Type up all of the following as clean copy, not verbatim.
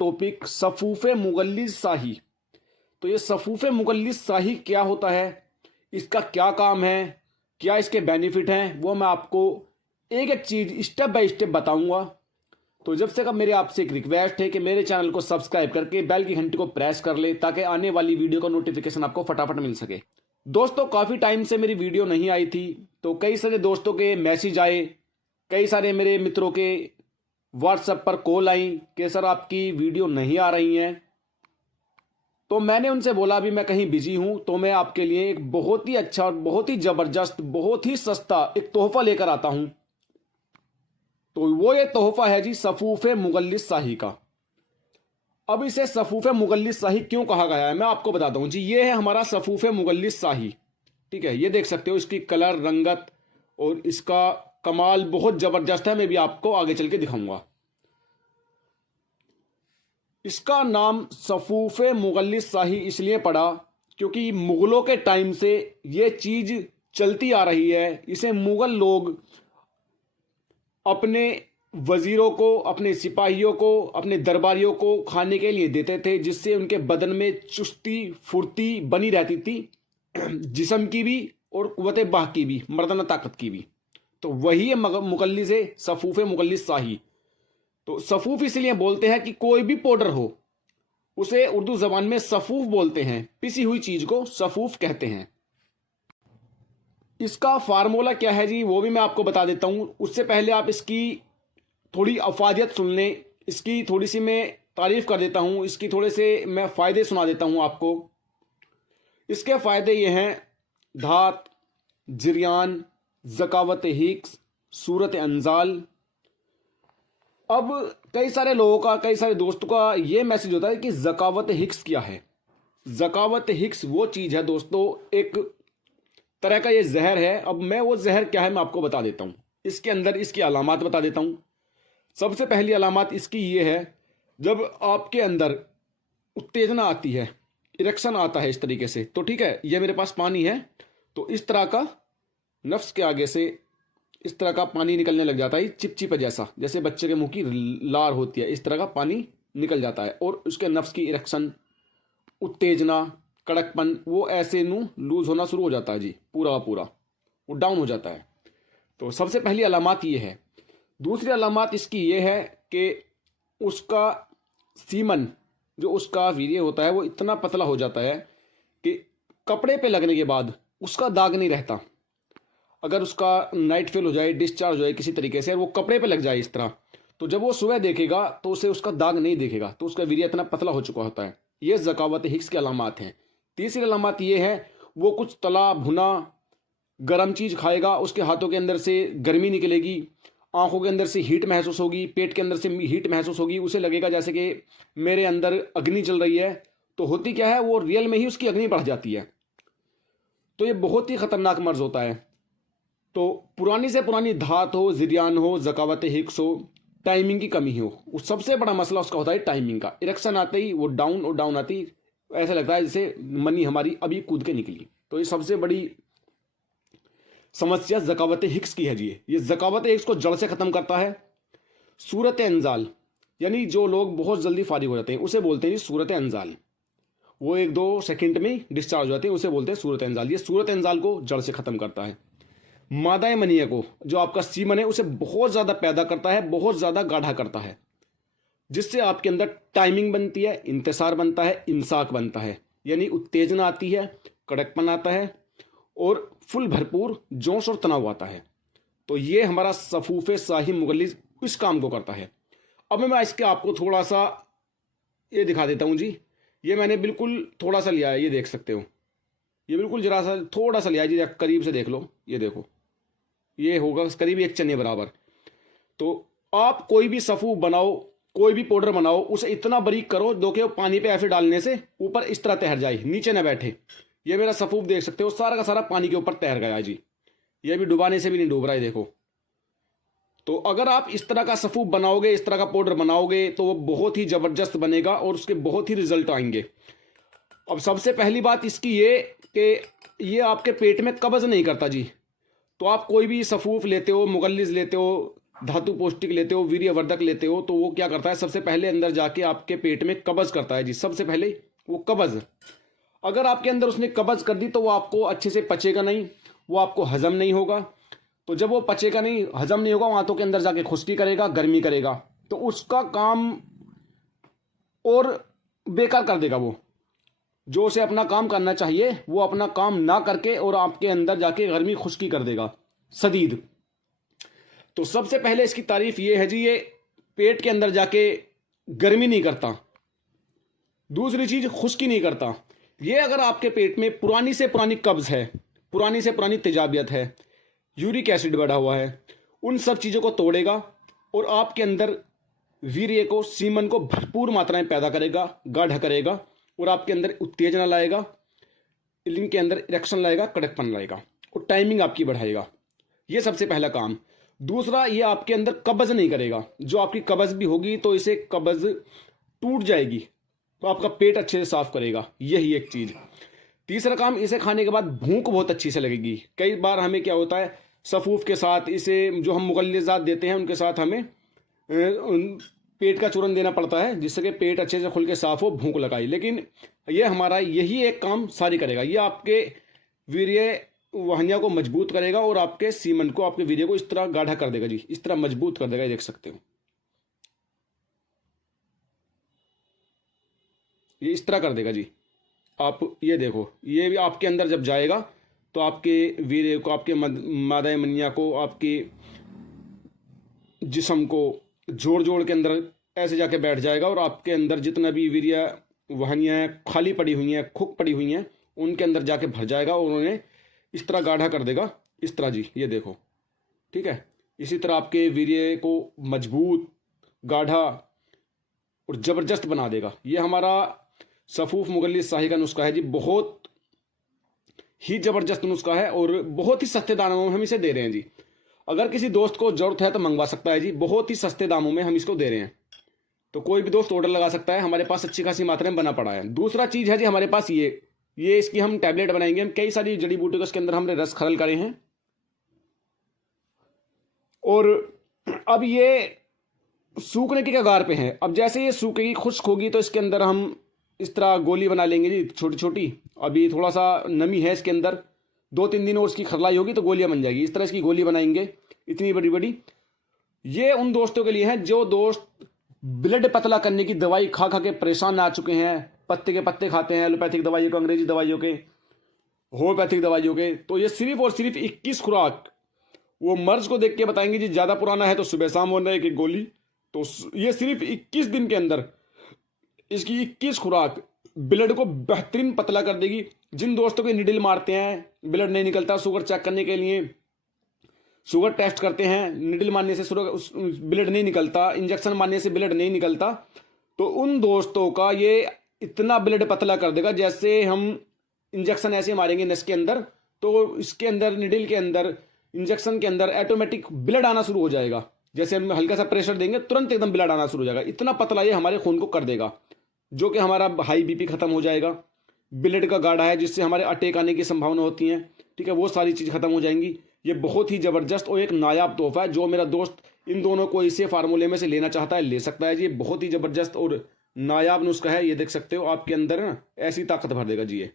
Topic सफूफे मुगल्लिस शाही। तो ये सफूफे मुगल्लिस शाही क्या होता है, इसका क्या काम है, क्या इसके बेनिफिट हैं, वो मैं आपको एक एक चीज़ स्टेप बाय स्टेप बताऊंगा। तो जब से कब मेरी आपसे एक रिक्वेस्ट है कि मेरे चैनल को सब्सक्राइब करके बेल की घंटी को प्रेस कर ले ताकि आने वाली वीडियो का नोटिफिकेशन आपको फटाफट मिल सके। दोस्तों काफ़ी टाइम से मेरी वीडियो नहीं आई थी, तो कई सारे दोस्तों के मैसेज आए, कई सारे मेरे मित्रों के व्हाट्सएप पर कॉल आई कि सर आपकी वीडियो नहीं आ रही हैं। तो मैंने उनसे बोला अभी मैं कहीं बिजी हूं, तो मैं आपके लिए एक बहुत ही अच्छा और बहुत ही ज़बरदस्त, बहुत ही सस्ता एक तोहफा लेकर आता हूं। तो वो ये तोहफा है जी सफूफे मुगल्लिस शाही का। अब इसे सफूफे मुगल्लिस शाही क्यों कहा गया है मैं आपको बताता हूं जी। ये है हमारा सफूफे मुगल्लिस शाही, ठीक है। ये देख सकते हो इसकी कलर, रंगत और इसका कमाल बहुत ज़बरदस्त है। मैं भी आपको आगे चल के दिखाऊंगा। इसका नाम सफूफे मुगल्लिस शाही इसलिए पड़ा क्योंकि मुगलों के टाइम से ये चीज़ चलती आ रही है। इसे मुगल लोग अपने वजीरों को, अपने सिपाहियों को, अपने दरबारियों को खाने के लिए देते थे, जिससे उनके बदन में चुस्ती फुर्ती बनी रहती थी, जिस्म की भी और कुव्वत बाह की भी, मर्दाना ताकत की भी। तो वही है मुगल्लिस है सफूफे मुगल्लिस शाही। तो सफूफ इसलिए बोलते हैं कि कोई भी पाउडर हो उसे उर्दू जबान में सफूफ बोलते हैं। पिसी हुई चीज को सफूफ कहते हैं। इसका फार्मूला क्या है जी वो भी मैं आपको बता देता हूं। उससे पहले आप इसकी थोड़ी अफादियत सुन लें। इसकी थोड़ी सी मैं तारीफ कर देता हूं, इसकी थोड़े से मैं फ़ायदे सुना देता हूं आपको। इसके फ़ायदे ये हैं: धात, जरियान, ज़कावत हिक्स, सूरत अंजाल। अब कई सारे लोगों का, कई सारे दोस्तों का ये मैसेज होता है कि ज़कावत हिक्स क्या है। ज़कावत हिक्स वो चीज़ है दोस्तों, एक तरह का ये जहर है। अब मैं वो जहर क्या है मैं आपको बता देता हूँ। इसके अंदर इसकी अलामात बता देता हूँ। सबसे पहली अलामात इसकी ये है, जब आपके अंदर उत्तेजना आती है, इरेक्शन आता है इस तरीके से, तो ठीक है, ये मेरे पास पानी है, तो इस तरह का नफ्स के आगे से इस तरह का पानी निकलने लग जाता है, चिपचिपा जैसा, जैसे बच्चे के मुंह की लार होती है, इस तरह का पानी निकल जाता है। और उसके नफ्स की इरेक्शन, उत्तेजना, कड़कपन, वो ऐसे नू लूज होना शुरू हो जाता है जी, पूरा पूरा वो डाउन हो जाता है। तो सबसे पहली अलामत ये है। दूसरी अलामत इसकी ये है कि उसका सीमन, जो उसका वीर्य होता है, वो इतना पतला हो जाता है कि कपड़े पे लगने के बाद उसका दाग नहीं रहता। अगर उसका नाइट फेल हो जाए, डिस्चार्ज हो जाए किसी तरीके से, वो कपड़े पे लग जाए इस तरह, तो जब वो सुबह देखेगा तो उसे उसका दाग नहीं दिखेगा, तो उसका वीर्य इतना पतला हो चुका होता है। ये ज़कावत हिक्स की अलामत हैं। तीसरी अलामत ये है, वो कुछ तला भुना गर्म चीज़ खाएगा, उसके हाथों के अंदर से गर्मी निकलेगी, आंखों के अंदर से हीट महसूस होगी, पेट के अंदर से हीट महसूस होगी, उसे लगेगा जैसे कि मेरे अंदर अग्नि चल रही है। तो होती क्या है, वो रियल में ही उसकी अग्नि बढ़ जाती है। तो ये बहुत ही खतरनाक मर्ज होता है। तो पुरानी से पुरानी धात हो, जिरियान हो, ज़कावत हिक्स हो, टाइमिंग की कमी हो, उस सबसे बड़ा मसला उसका होता है टाइमिंग का। इरेक्शन आते ही वो डाउन और डाउन आती, ऐसा लगता है जैसे मनी हमारी अभी कूद के निकली। तो ये सबसे बड़ी समस्या ज़कावत हिक्स की है जी। ये ज़कावत हिक्स को जड़ से ख़त्म करता है। सूरत अंजाल, यानी जो लोग बहुत जल्दी फारिग हो जाते हैं उसे बोलते हैं जी सूरत अंजाल। वो 1-2 सेकंड में डिस्चार्ज हो जाते हैं, उसे बोलते हैं सूरत अंजाल। ये सूरत अंजाल को जड़ से ख़त्म करता है। मादा मनिया को, जो आपका सीमन है, उसे बहुत ज़्यादा पैदा करता है, बहुत ज़्यादा गाढ़ा करता है, जिससे आपके अंदर टाइमिंग बनती है, इंतसार बनता है, इंसाक बनता है, यानी उत्तेजना आती है, कड़कपन आता है और फुल भरपूर जोश और तनाव आता है। तो ये हमारा सफूफे शाही मुगल्लिस इस काम को करता है। अब मैं इसके आपको थोड़ा सा ये दिखा देता हूँ जी। ये मैंने बिल्कुल थोड़ा सा लिया है, ये देख सकते हो। ये बिल्कुल जरा सा थोड़ा सा लिया है जी, करीब से देख लो, ये देखो, ये होगा करीब 1 चने बराबर। तो आप कोई भी सफूफ बनाओ, कोई भी पाउडर बनाओ, उसे इतना बारीक करो दो कि वो पानी पे ऐसे डालने से ऊपर इस तरह तैर जाए, नीचे ना बैठे। ये मेरा सफूफ देख सकते हो, सारा का सारा पानी के ऊपर तैर गया जी। ये भी डुबाने से भी नहीं डूब रहा है, देखो। तो अगर आप इस तरह का सफूफ बनाओगे, इस तरह का पाउडर बनाओगे, तो वो बहुत ही ज़बरदस्त बनेगा और उसके बहुत ही रिजल्ट आएंगे। अब सबसे पहली बात इसकी ये कि ये आपके पेट में कब्ज़ नहीं करता जी। तो आप कोई भी सफूफ लेते हो, मुगल्लिस लेते हो, धातु पौष्टिक लेते हो, वीर्यवर्धक लेते हो, तो वो क्या करता है, सबसे पहले अंदर जाके आपके पेट में कब्ज करता है जी। सबसे पहले वो कब्ज, अगर आपके अंदर उसने कब्ज कर दी तो वो आपको अच्छे से पचेगा नहीं, वो आपको हजम नहीं होगा। तो जब वो पचेगा नहीं, हजम नहीं होगा, वो आंतों के अंदर जाके खुश्की करेगा, गर्मी करेगा, तो उसका काम और बेकार कर देगा। वो जो उसे अपना काम करना चाहिए वो अपना काम ना करके और आपके अंदर जाके गर्मी खुश्की कर देगा, सदीद। तो सबसे पहले इसकी तारीफ ये है जी, ये पेट के अंदर जाके गर्मी नहीं करता। दूसरी चीज, खुश्की नहीं करता। ये अगर आपके पेट में पुरानी से पुरानी कब्ज है, पुरानी से पुरानी तेजाबियत है, यूरिक एसिड बढ़ा हुआ है, उन सब चीज़ों को तोड़ेगा और आपके अंदर वीर्य को, सीमन को भरपूर मात्रा में पैदा करेगा, गाढ़ा करेगा और आपके अंदर उत्तेजना लाएगा, लिंग के अंदर इरेक्शन लाएगा, कड़कपन लाएगा और टाइमिंग आपकी बढ़ाएगा। ये सबसे पहला काम। दूसरा, ये आपके अंदर कब्ज नहीं करेगा। जो आपकी कब्ज भी होगी तो इसे कब्ज टूट जाएगी, तो आपका पेट अच्छे से साफ करेगा, यही एक चीज़। तीसरा काम, इसे खाने के बाद भूख बहुत अच्छी से लगेगी। कई बार हमें क्या होता है, सफ़ूफ के साथ इसे जो हम मुगल्लिज़ात देते हैं उनके साथ हमें पेट का चूरन देना पड़ता है, जिससे कि पेट अच्छे से खुल के साफ हो, भूख लगाई। लेकिन ये हमारा यही एक काम सारी करेगा। ये आपके वीर्य वाहिनियों को मजबूत करेगा और आपके सीमन को, आपके वीर्य को इस तरह गाढ़ा कर देगा जी, इस तरह मजबूत कर देगा। ये देख सकते हो, ये इस तरह कर देगा जी। आप ये देखो, ये भी आपके अंदर जब जाएगा तो आपके वीर्य को, आपके मादा मनिया को, आपके जिस्म को जोड़ जोड़ के अंदर ऐसे जाके बैठ जाएगा और आपके अंदर जितना भी वीर्य वाहिनियाँ खाली पड़ी हुई हैं, खुक पड़ी हुई हैं, उनके अंदर जाके भर जाएगा और उन्हें इस तरह गाढ़ा कर देगा, इस तरह जी। ये देखो, ठीक है। इसी तरह आपके वीर्य को मजबूत, गाढ़ा और ज़बरदस्त बना देगा। ये हमारा सफ़ूफ मुगल्लिज़ शाही का नुस्खा है जी। बहुत ही ज़बरदस्त नुस्खा है और बहुत ही सस्ते दामों में हम इसे दे रहे हैं जी। अगर किसी दोस्त को ज़रूरत है तो मंगवा सकता है जी, बहुत ही सस्ते दामों में हम इसको दे रहे हैं। तो कोई भी दोस्त ऑर्डर लगा सकता है, हमारे पास अच्छी खासी मात्रा में बना पड़ा है। दूसरा चीज़ है जी हमारे पास ये इसकी हम टैबलेट बनाएंगे। हम कई सारी जड़ी बूटी को इसके अंदर हमने रस खरल करे हैं और अब ये सूखने की कगार पे है। अब जैसे ये सूखेगी, खुश्क होगी, तो इसके अंदर हम इस तरह गोली बना लेंगे जी, छोटी छोटी। अभी थोड़ा सा नमी है इसके अंदर, 2-3 दिन और इसकी खरलाई होगी तो गोलियां बन जाएगी। इस तरह इसकी गोली बनाएंगे, इतनी बड़ी बड़ी। ये उन दोस्तों के लिए हैं जो दोस्त ब्लड पतला करने की दवाई खा खा के परेशान आ चुके हैं, पत्ते के पत्ते खाते हैं, एलोपैथिक दवाइयों के, अंग्रेजी दवाइयों के, होम्योपैथिक दवाइयों के। तो ये सिर्फ और सिर्फ 21 खुराक, वो मर्ज को देख के बताएंगे जी, ज़्यादा पुराना है तो सुबह शाम होना है एक गोली। तो ये सिर्फ 21 दिन के अंदर इसकी 21 खुराक ब्लड को बेहतरीन पतला कर देगी। जिन दोस्तों के निडल मारते हैं, ब्लड नहीं निकलता, शुगर चेक करने के लिए शुगर टेस्ट करते हैं, निडल मारने से ब्लड नहीं निकलता, इंजेक्शन मारने से ब्लड नहीं निकलता, तो उन दोस्तों का ये इतना ब्लड पतला कर देगा। जैसे हम इंजेक्शन ऐसे मारेंगे नस के अंदर, तो इसके अंदर, निडल के अंदर, इंजेक्शन के अंदर ऑटोमेटिक ब्लड आना शुरू हो जाएगा। जैसे हम हल्का सा प्रेशर देंगे, तुरंत एकदम ब्लड आना शुरू हो जाएगा। इतना पतला ये हमारे खून को कर देगा, जो कि हमारा हाई बीपी खत्म हो जाएगा। ब्लड का गाढ़ा है जिससे हमारे अटैक आने की संभावना होती है, ठीक है, वो सारी चीज़ खत्म हो जाएंगी। ये बहुत ही ज़बरदस्त और एक नायाब तोहफा है। जो मेरा दोस्त इन दोनों को इसे फार्मूले में से लेना चाहता है, ले सकता है जी। ये बहुत ही ज़बरदस्त और नायाब नुस्खा है। ये देख सकते हो, आपके अंदर ना ऐसी ताकत भर देगा जी ये।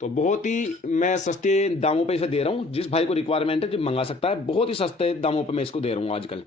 तो बहुत ही मैं सस्ते दामों पे इसे दे रहा हूँ। जिस भाई को रिक्वायरमेंट है जो मंगा सकता है, बहुत ही सस्ते दामों पे मैं इसको दे रहा हूँ आजकल।